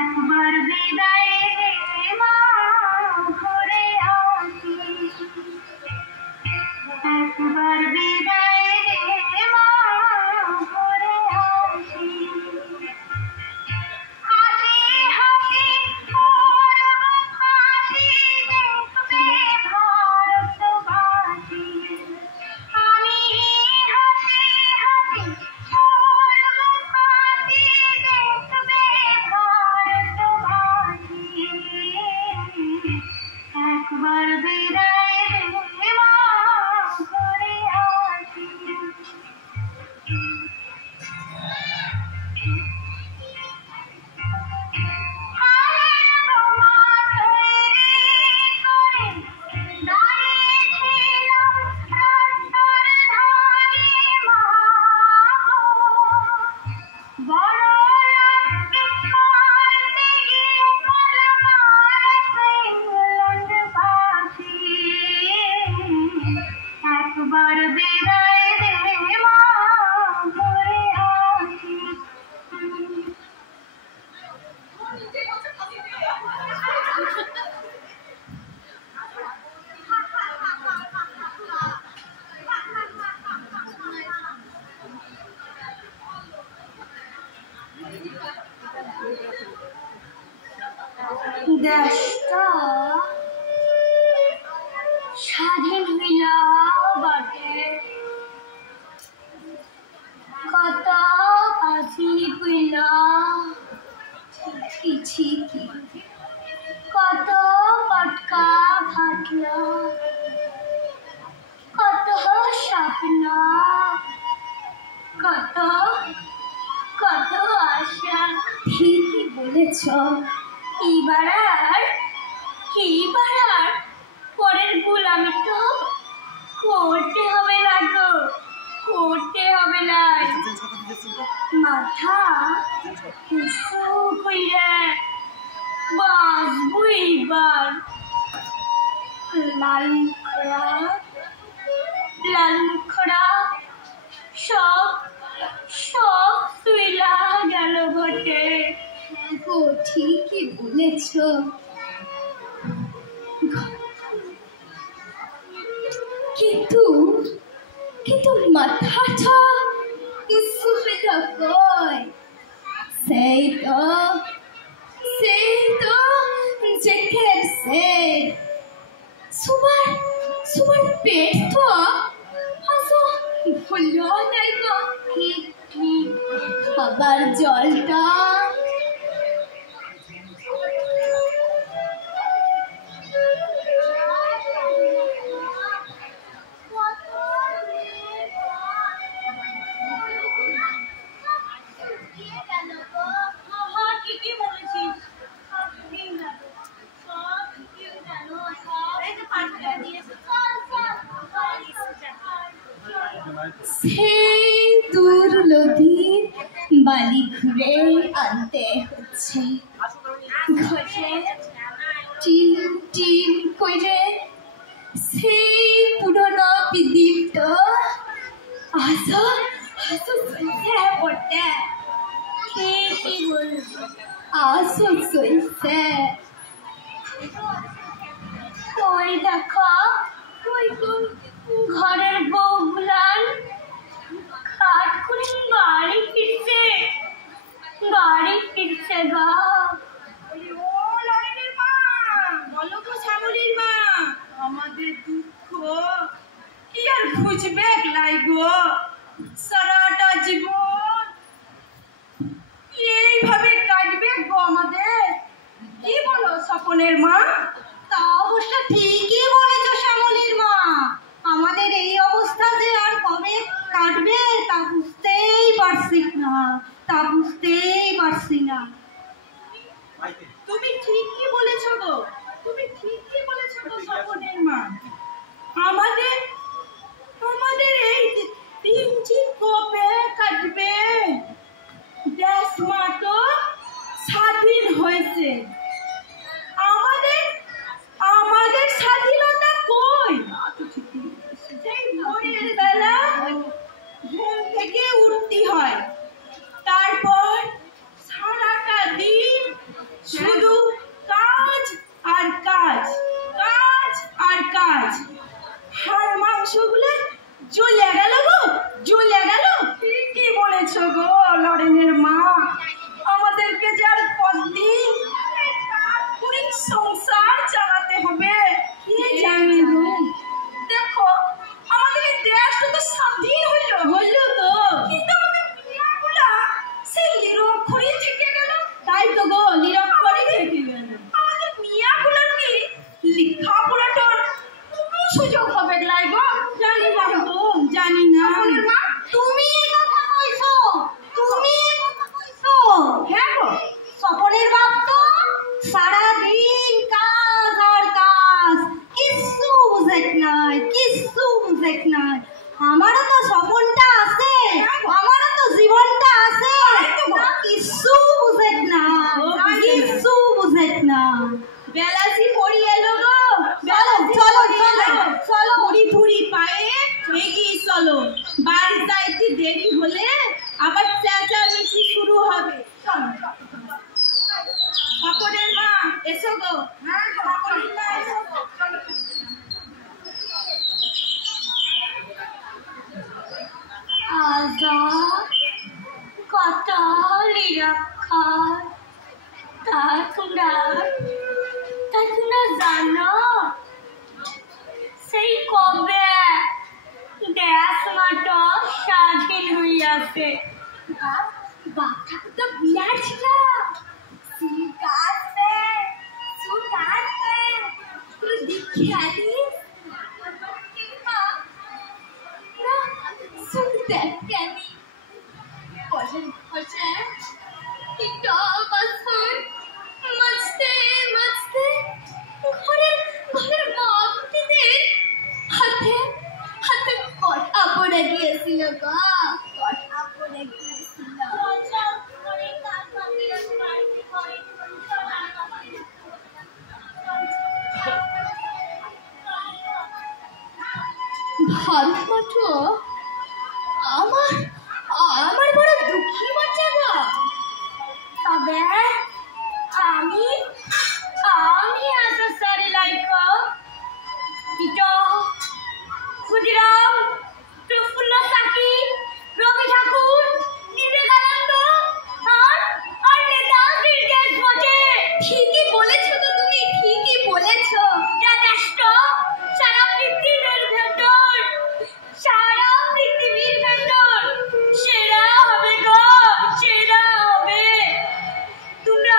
একবার বিদায় রে মা ঘরে আসি, একবার বিদায় রে মা ঘরে আসি। হাসি হাসি করব ফাঁসি দেখবে ভারতবাসী, আমি হাসি হাসি করব ফাঁসি দেখবে ভারতবাসী। একবার বিদায় রে মা ঘরে আসি। একবার বিদায় রে মা ঘরে আসি। দেশটা স্বাধীন হইলা বাটে, কত পাখি কইলা ছিছি, কত পটকা ফাটলা, কত স্বপ্ন, কত কত আশা। ঠিকই বলেছ, এইবার আর পরের গোলামি তো করতে হবে না গো, করতে হবে না। মাথা উঁচু কইরা বাঁচবো এইবার। লাল মুখরা সব তুইলা গেল ঘটে। ও ঠিকই বলেছ, কিন্তু মাথাটা উঁচু হইলা কই? সেই তো জেকের সে সুবার পেট তো আসো ভুলো নাই গো। ঠিক খাবার জলটা সেই দূর নদীর বালি ঘুরে আনতে হচ্ছে, ঘরে টিন করে সেই পুরনো বিদীপ্ত আসো পড়তে। ঠিকই বলছো, আসো সইছে। ওই দেখো ঘরের বউগুলান খাট করে বাড়ি ফিরছে গা। ও লড়াইয়ের মা, বলো গো শ্যামলীর মা, আমাদের দুঃখ কি আর বুঝবে লাই গো? সারাটা জীবন এইভাবে কাটবে গো আমাদের, কি বলো স্বপনের মা? তা অবশ্য ঠিকই বলেছ শ্যামলীর মা, আমাদের এই অবস্থা যে আর কবে কাটবে তা বুঝতেই পারছি না। তুমি ঠিকই বলেছ গো, স্বপনের মা। আমাদের এই দিন যে কবে কাটবে? দেশ মা তো স্বাধীন হয়েছে, আমাদের স্বাধীনতা কই? সেই ভোরের বেলা ঘুম থেকে উঠতে হয়, তারপর গো নিরক্ষরই থেকে গেল। আমাদের মিয়াগুলোর কি লেখাপড়াটার কোনো সুযোগ হবে লাই গো? জানি না গো, জানি না। মা তুমি এই কথা কইছো, তুমি এই কথা কইছো? হ্যাঁ গো, স্বপনের বাপ তো সারাদিন কাজ আর কাজ, কিচ্ছু বুঝেক নাই, কিচ্ছু বুঝেক নাই। আমারও তো স্বপনটা আছে, আমারও তো জীবনটা আছে, কিচ্ছু বুঝেক না, কিচ্ছু বুঝেক না। বেলাসি পড়ি এলো গো, চলো চলো চলো চলো, মুড়ি ধুড়ি পায়ে এগিয়ে চলো। বাড়ি যাইতে দেরি হলে আবার চেঁচামেচি শুরু হবে। স্বপনের মা এসো গো। হ্যাঁ স্বপনের মা এসো গো। আজাদ কত নিরক্ষর, তা তোমরা জানো সেই কবে দেশ নাটক স্বাধীন হইয়াছে? বাপ ঠাকুর তো বিরাট ছিল, সুগাছে সুগাছে তুই দেখিয়ালি শুনতে কেনি বসেন বসেন একটা বছর মাঝতে মাঝতে ঘরের ঘরের মাটিদের হাতে হাতে কটা পড়ে গিয়েছিল গা, কটা পড়ে গিয়েছিল। ভাবতো আমার আমার বড় দুঃখী বাচ্চা গো। তবে আমি আমি এত সারি লাইক এটা ক্ষুদিরাম, প্রফুল্ল সাকি, রবি ঠাকুর, বিবেকানন্দ আর নেতাজির দেশ বটে। ঠিকই বলেছো তো তুমি, ঠিকই বলেছো। যথেষ্ট সারা পৃথিবীর ভেতর, সারা পৃথিবীর ভেতর সেরা হবে গো, সেরা হবে। তোমরা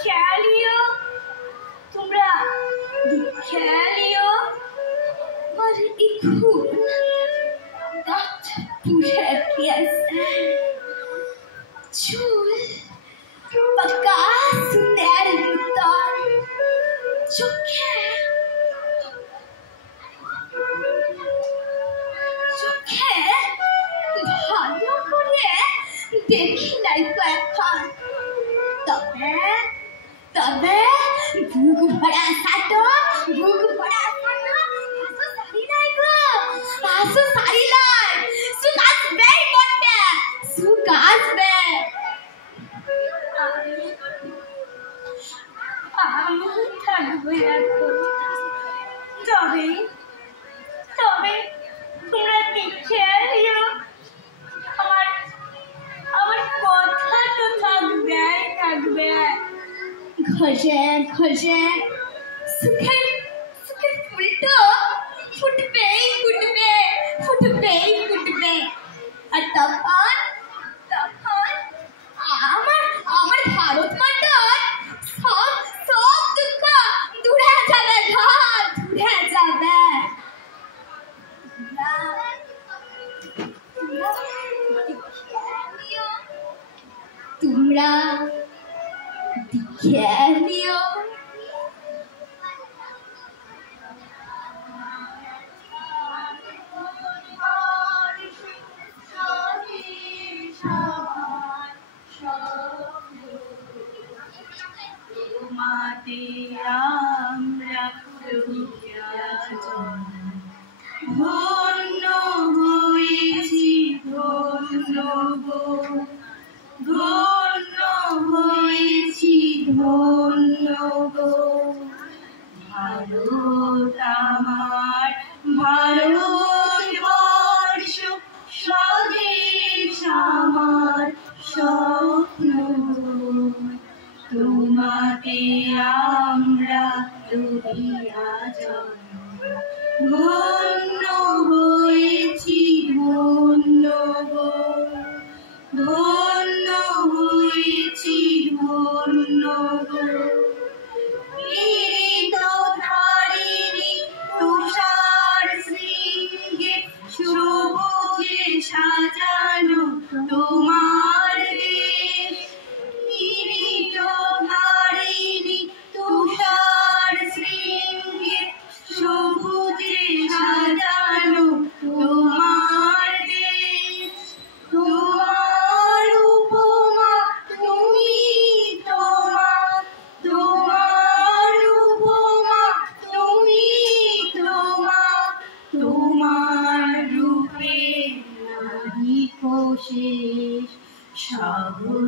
খেয়ালিও, তোমরা খেয়ালিও আর এখন দাঁত পুড়ে গিয়েছে, চুল পাকা সুন্দর মতন, চোখে চোখে ভালো করে দেখি নাই তো এখন। তবে তবে বুক ভরা সাটো, বুক ভরা সাটো, আসো সারি নাই গো, আসো সারি নাই, সুখ আসবে বটে, সুখ আসবে। আমি থাকবো এখন, তবে তবে তোমরা দেখে এলিও আমার আমার কথা তো থাকবে থাকবে। খসে খসে সুখের সুখের ফুলটা ফুটবেই ফুটবে, ফুটবেই ফুটবে। আর তখন তখন আমার আমার ভারত মাতার সব সব দুঃখ দূরে যাবে, ঘর দূরে যাবে। তোমরা দেখে নিও। মাতে আমরা ধন্য হয়েছি, ধন্য গো, ধন্য হয়েছি, ধন্য গো। ভারত আমার, ভারতবর্ষ স্বদেশ আমার স্বপ্ন। তোমাকে আমরা লুটিয়া ধন্য হয়েছি, ধন্য গো, ধন্য হয়েছি, ধন্য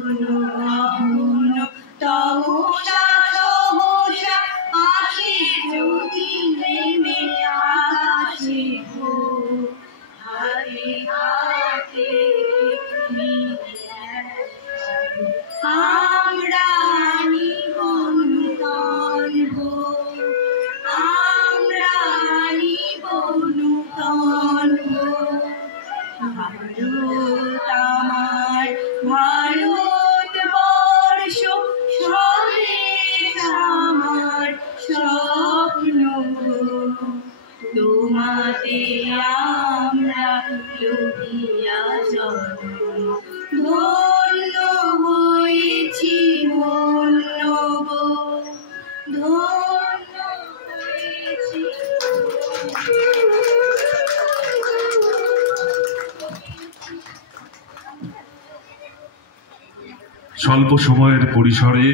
এখনো এখনো তমসা সহসা আসে যদি নেমে আকাশে হাতে হাতে আমরা নিব নূতন ভোর, আমরা নিব নূতন ভোর। ভারত আমার ভারতবর্ষ, স্বদেশ আমার স্বপ্ন গো। তোমাতে আমরা লুটিয়া জন্ম, ধন্য হয়েছি ধন্য গো, ধন্য হয়েছি। স্বল্প সময়ের পরিসরে